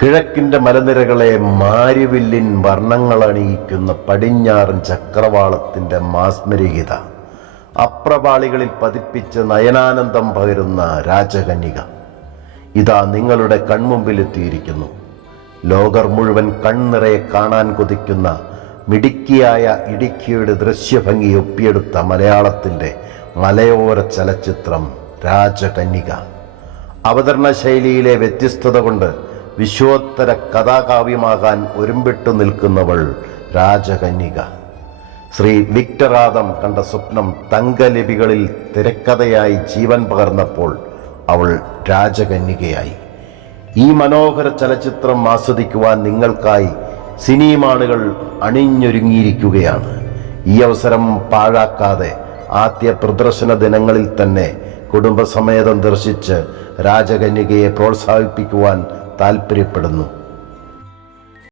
കിഴക്കിൻ്റെ മലനിരകളെ മാരിവില്ലിൻ വർണ്ണങ്ങളണിയിക്കുന്ന പടിഞ്ഞാറൻ ചക്രവാളത്തിൻ്റെ മാസ്മരികത, അപ്രപാളികളിൽ പതിപ്പിച്ച് നയനാനന്ദം പകരുന്ന രാജകന്യക ഇതാ നിങ്ങളുടെ കൺമുമ്പിലെത്തിയിരിക്കുന്നു. ലോകർ മുഴുവൻ കൺനിറയെ കാണാൻ കൊതിക്കുന്ന മിടുക്കിയായ ഇടുക്കിയുടെ ദൃശ്യഭംഗി ഒപ്പിയെടുത്ത മലയാളത്തിൻ്റെ മലയോര ചലച്ചിത്രം രാജകന്യക. അവതരണ ശൈലിയിലെ വ്യത്യസ്തത കൊണ്ട് വിശ്വോത്തര കഥാകാവ്യമാകാൻ ഒരുമ്പിട്ടു നിൽക്കുന്നവൾ രാജകന്യക. ശ്രീ വിക്ടർ ആദം കണ്ട സ്വപ്നം തങ്കലിപികളിൽ തിരക്കഥയായി ജീവൻ പകർന്നപ്പോൾ അവൾ രാജകന്യകയായി. ഈ മനോഹര ചലച്ചിത്രം ആസ്വദിക്കുവാൻ നിങ്ങൾക്കായി സിനിമാണുകൾ അണിഞ്ഞൊരുങ്ങിയിരിക്കുകയാണ്. ഈ അവസരം പാഴാക്കാതെ ആദ്യ പ്രദർശന ദിനങ്ങളിൽ തന്നെ കുടുംബസമേതം ദർശിച്ച് രാജകന്യകയെ പ്രോത്സാഹിപ്പിക്കുവാൻ താൽപ്പര്യപ്പെടുന്നു.